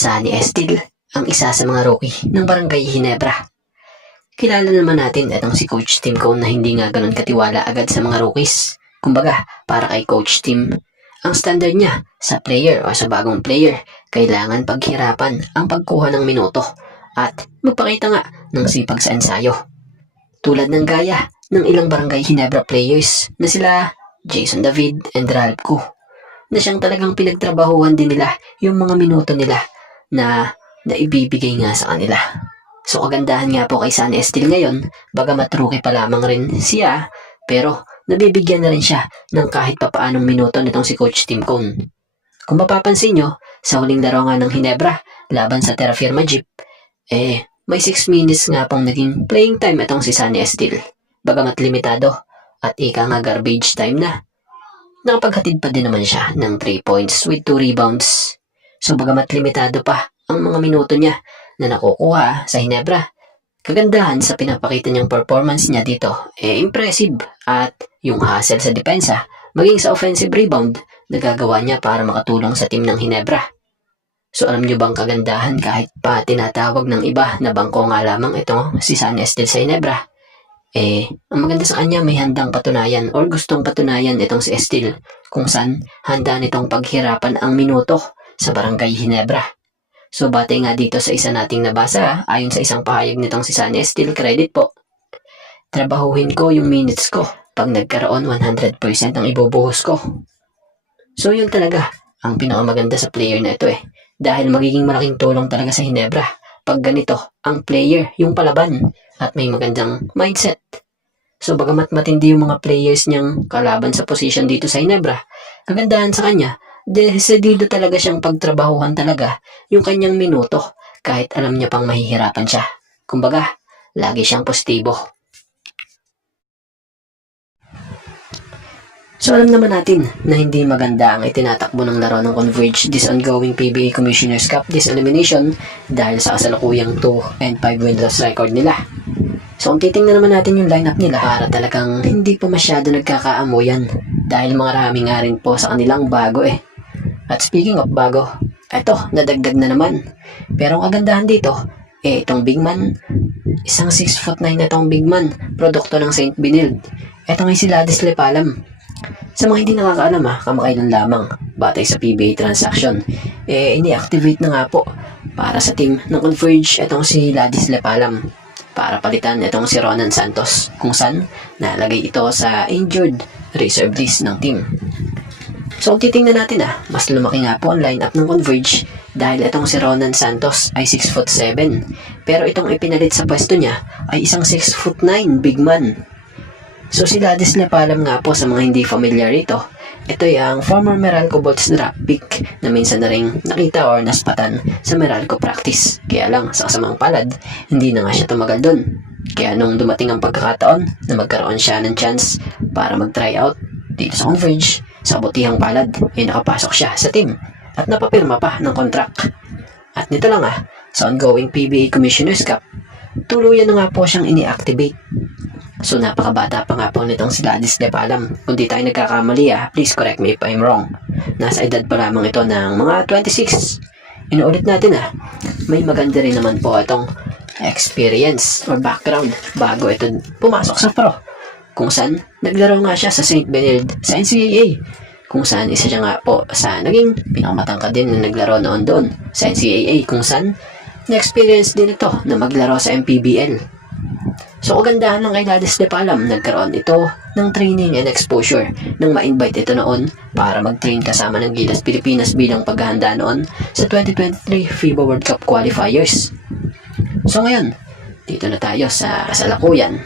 Sunny Estil, ang isa sa mga rookie ng Barangay Ginebra. Kilala naman natin itong si Coach Tim Cone na hindi nga ganun katiwala agad sa mga rookies. Kumbaga, para kay Coach Tim, ang standard niya sa player o sa bagong player, kailangan paghirapan ang pagkuha ng minuto at magpakita nga ng sipag sa ensayo. Tulad ng gaya ng ilang Barangay Ginebra players na sila Jason David and Ralph Ko, na siyang talagang pinagtrabahuhan din nila yung mga minuto nila na naibibigay nga sa kanila. So kagandahan nga po kay Sunny Estil ngayon, bagamat rookie pa lamang rin siya, pero nabibigyan na rin siya ng kahit papaanong minuto nitong si Coach Tim Cone. Kung mapapansin nyo, sa huling laro nga ng Ginebra laban sa Terra Firma Jeep, may 6 minutes nga pong naging playing time itong si Sunny Estil. Bagamat limitado at ika nga garbage time na, nakapaghatid pa din naman siya ng 3 points with 2 rebounds. So bagamat limitado pa ang mga minuto niya na nakukuha sa Ginebra, kagandahan sa pinapakita niyang performance niya dito, impressive, at yung hustle sa depensa, maging sa offensive rebound, nagagawa niya para makatulong sa team ng Ginebra. So alam niyo bang kagandahan kahit pa tinatawag ng iba na bangko nga lamang ito si Sunny Estil sa Ginebra? Ang maganda sa kanya, may handang patunayan or gustong patunayan itong si Estil kung saan handa nitong paghirapan ang minuto sa Barangay Ginebra. So batay nga dito sa isa nating nabasa, ayon sa isang pahayag nitong si Sunny Estil, credit po, trabahuhin ko yung minutes ko. Pag nagkaroon, 100% ang ibubuhos ko. So yun talaga ang pinakamaganda sa player na ito dahil magiging malaking tulong talaga sa Ginebra pag ganito ang player, yung palaban, at may magandang mindset. So bagamat matindi yung mga players niyang kalaban sa position dito sa Ginebra, kagandahan sa kanya, decidido talaga siyang pagtrabahuhan talaga yung kanyang minuto kahit alam niya pang mahihirapan siya. Kumbaga, lagi siyang positibo. So alam naman natin na hindi maganda ang itinatakbo ng laro ng Converge this ongoing PBA Commissioner's Cup this elimination dahil sa kasalukuyang 2-5 win-loss record nila. So kung titingnan naman natin yung lineup nila, para talagang hindi pa masyado nagkakaamuyan dahil marami nga rin po sa kanilang bago At speaking of bago, eto, nadagdag na naman. Pero ang kagandahan dito, itong big man, isang 6'9" na itong big man, produkto ng St. Benilde. Eto nga si Ladis Lepalam. Sa mga hindi nakakaalam kamakailan lamang, batay sa PBA transaction, ini-activate na nga po para sa team ng Converge itong si Ladis Lepalam para palitan itong si Ronan Santos, kung saan nalagay ito sa injured reserve list ng team. So kung titingnan natin mas lumaki nga po ang lineup ng Converge dahil itong si Ronan Santos ay 6'7", pero itong ipinalit sa pwesto niya ay isang 6'9" big man. So si Ladis Lepalam nga po, sa mga hindi familiar ito, ito ay ang former Meralco Bolts draft pick na minsan na rin nakita or naspatan sa Meralco practice. Kaya lang sa kasamang palad, hindi na nga siya tumagal dun. Kaya nung dumating ang pagkakataon na magkaroon siya ng chance para mag-try out dito sa Converge, sa kabutihang palad ay nakapasok siya sa team at napapirma pa ng contract. At nito lang sa ongoing PBA Commissioner's Cup, tuluyan na nga po siyang ini-activate. So napakabata pa nga po nitong si Ladis Lepalam. Kung di tayo nagkakamali please correct me if I'm wrong. Nasa edad pa lamang ito ng mga 26. Inuulit natin may maganda rin naman po itong experience or background bago ito pumasok sa pro. Kung saan naglaro nga siya sa St. Benilde sa NCAA. Kung saan isa siya nga po sa naging pinakamatangkad din na naglaro noon doon sa NCAA. Kung saan na-experience din ito na maglaro sa MPBL. So kagandahan ng kay Ladis Lepalam, nagkaroon ito ng training and exposure nang ma-invite ito noon para mag-train kasama ng Gilas Pilipinas bilang paghahanda noon sa 2023 FIBA World Cup qualifiers. So ngayon, dito na tayo sa kasalukuyan.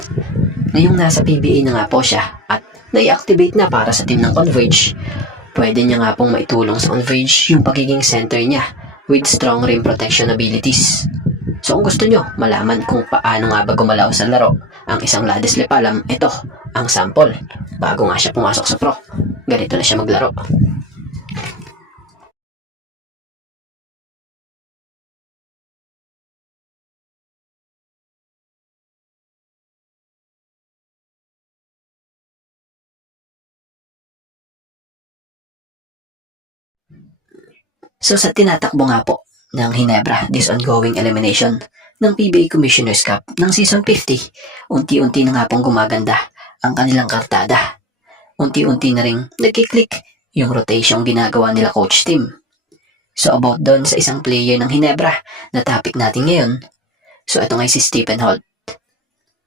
Ngayong nasa PBA na nga po siya at nai-activate na para sa team ng Converge, pwede niya nga pong maitulong sa Converge yung pagiging center niya with strong rim protection abilities. So kung gusto nyo malaman kung paano nga ba gumalaw sa laro ang isang Ladis Lepalam, ito ang sample. Bago nga siya pumasok sa pro, ganito na siya maglaro. So sa tinatakbo nga po ng Ginebra this ongoing elimination ng PBA Commissioner's Cup ng Season 50. Unti-unti na nga pong gumaganda ang kanilang kartada. Unti-unti na ring nagkiklik yung rotation ginagawa nila Coach Tim. So about doon sa isang player ng Ginebra na topic natin ngayon. So ito nga si Stephen Holt.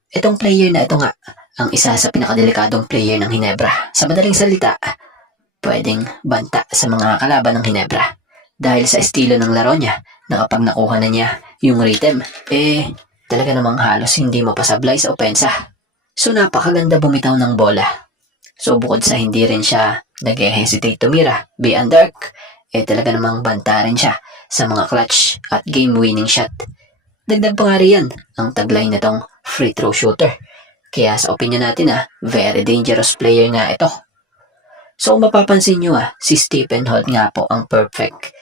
Itong player na ito nga ang isa sa pinakadelikadong player ng Ginebra. Sa madaling salita, pwedeng banta sa mga kalaban ng Ginebra dahil sa estilo ng laro niya na kapag nakuha na niya yung rhythm, talaga namang halos hindi mapasablay sa opensa. So napakaganda bumitaw ng bola. So bukod sa hindi rin siya nag-hesitate tumira beyond arc, talaga namang banta rin siya sa mga clutch at game-winning shot. Dagdag pa nga riyan ang taglay na tong free throw shooter. Kaya sa opinion natin very dangerous player nga ito. So kung mapapansin nyo si Stephen Holt nga po ang perfect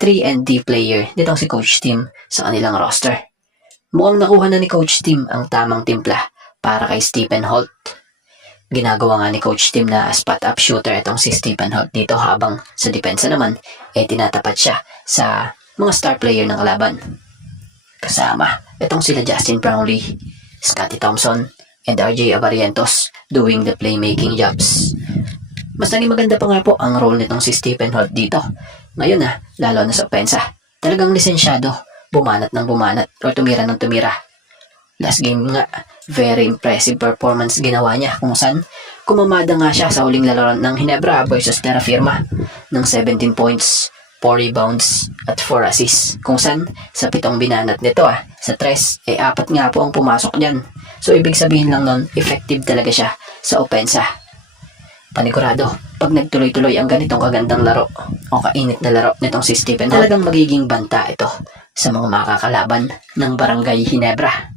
3-and-D player nitong si Coach Tim sa kanilang roster. Mukhang nakuha na ni Coach Tim ang tamang timpla para kay Stephen Holt. Ginagawa nga ni Coach Tim na spot-up shooter itong si Stephen Holt dito habang sa depensa naman tinatapat siya sa mga star player ng kalaban. Kasama itong sila Justin Brownlee, Scottie Thompson, and RJ Avarientos doing the playmaking jobs. Mas naging maganda pa nga po ang role nitong si Stephen Holt dito. Ngayon lalo na sa opensa, talagang lisensyado, bumanat ng bumanat o tumira ng tumira. Last game nga, very impressive performance ginawa niya kung saan kumamada nga siya sa huling laro ng Ginebra versus Terra Firma ng 17 points, 4 rebounds at 4 assists. Kung saan sa 7 binanat nito sa 3, 4 nga po ang pumasok dyan. So ibig sabihin lang nun, effective talaga siya sa opensa. Panigurado, pag nagtuloy-tuloy ang ganitong kagandang laro o kainit na laro nitong si Stephen, talagang magiging banta ito sa mga makakalaban ng Barangay Ginebra.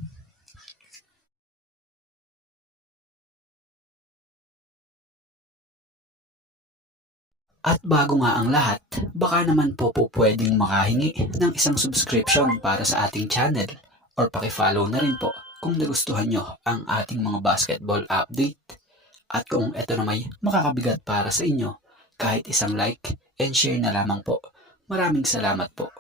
At bago nga ang lahat, baka naman po pwedeng makahingi ng isang subscription para sa ating channel or pakifollow na rin po kung nagustuhan nyo ang ating mga basketball update. At kung ito na may makakabigat para sa inyo, kahit isang like and share na lamang po. Maraming salamat po.